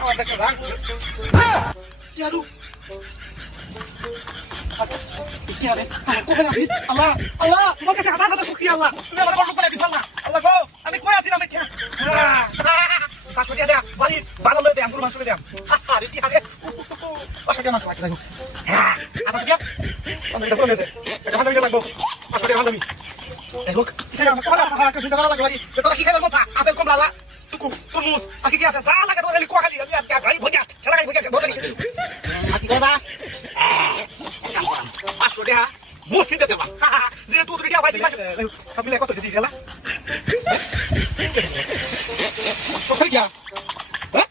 আমার দেখো রাগ কি আলু কি আরে কোথায় আছি আল্লাহ আল্লাহ তোমার কাছে আধা আধা শুকরিয়া আল্লাহ তুমি আমার বড় করে দিছো না আল্লাহ গো আমি কই আছি না আমি পাঁচশো টাকা দেয়া বাড়ি ভালো লই দেয়া গরু মাংস লই দেয়া আরে কি আগে পাঁচশো টাকা মাংস লাগবে হ্যাঁ আবার কি আমি এটা বলে দে এটা ভালো লাগবে পাঁচশো টাকা ভালো আমি দেখো ঠিক আছে আমার কলা একটা চিন্তা করা লাগবে তোরা কি খাইবে মোটা আপেল কমলা লা তুকু তুমু আকি কি আছে যা লাগে তোরা লিখো খালি আমি আর গাড়ি ভোজা ছেড়া গাড়ি ভোজা ভোজা আকি কথা 500 টাকা মুখ কিনতে দেবা যে তুই টাকা পাইতে পারছিস আপনি কত দিয়ে গেলা তো কই গিয়া হ্যাঁ